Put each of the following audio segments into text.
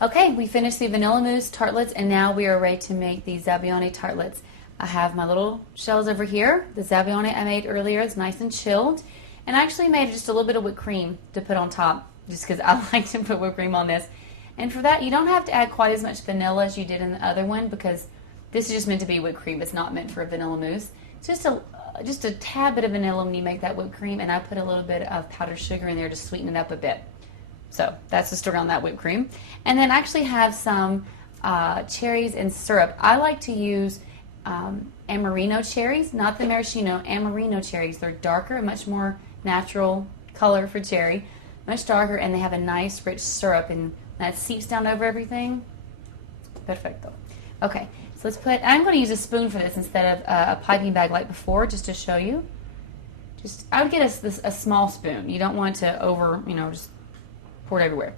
Okay, we finished the vanilla mousse tartlets, and now we are ready to make the Zabaglione tartlets. I have my little shells over here. The Zabaglione I made earlier is nice and chilled, and I actually made just a little bit of whipped cream to put on top, just because I like to put whipped cream on this. And for that, you don't have to add quite as much vanilla as you did in the other one, because this is just meant to be whipped cream. It's not meant for a vanilla mousse. It's just a tad bit of vanilla when you make that whipped cream, and I put a little bit of powdered sugar in there to sweeten it up a bit. So that's the story on that whipped cream. And then I actually have some cherries and syrup. I like to use Amarino cherries, not the maraschino, Amarino cherries. They're darker, much more natural color for cherry, much darker, and they have a nice rich syrup, and that seeps down over everything. Perfecto. Okay, so let's put, I'm going to use a spoon for this instead of a piping bag like before, just to show you. I would get a small spoon. You don't want to just pour it everywhere.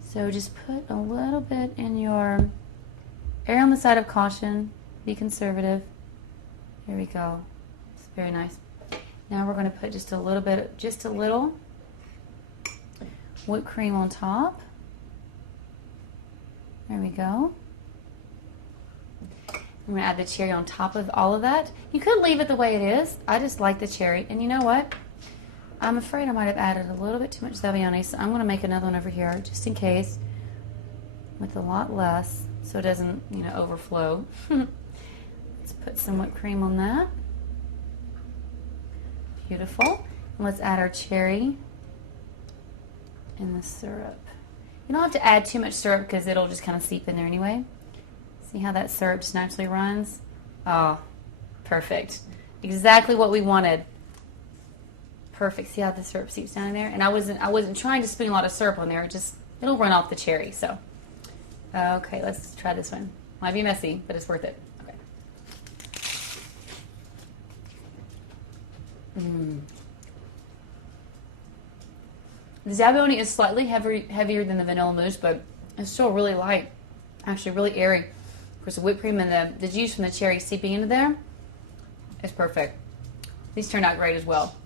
So just put a little bit in your, err on the side of caution, be conservative. There we go. It's very nice. Now we're going to put just a little whipped cream on top. There we go. I'm going to add the cherry on top of all of that. You could leave it the way it is. I just like the cherry. And you know what? I'm afraid I might have added a little bit too much Zabaglione, so I'm going to make another one over here just in case with a lot less so it doesn't, overflow. Let's put some whipped cream on that. Beautiful. And let's add our cherry and the syrup. You don't have to add too much syrup because it'll just kind of seep in there anyway. See how that syrup just naturally runs? Oh, perfect. Exactly what we wanted. Perfect. See how the syrup seeps down in there? And I wasn't trying to spoon a lot of syrup on there. It'll run off the cherry. So, okay, let's try this one. Might be messy, but it's worth it. Okay. The Zabaglione is slightly heavier than the vanilla mousse, but it's still really light. Actually, really airy. Of course, the whipped cream and the juice from the cherry seeping into there is perfect. These turned out great as well.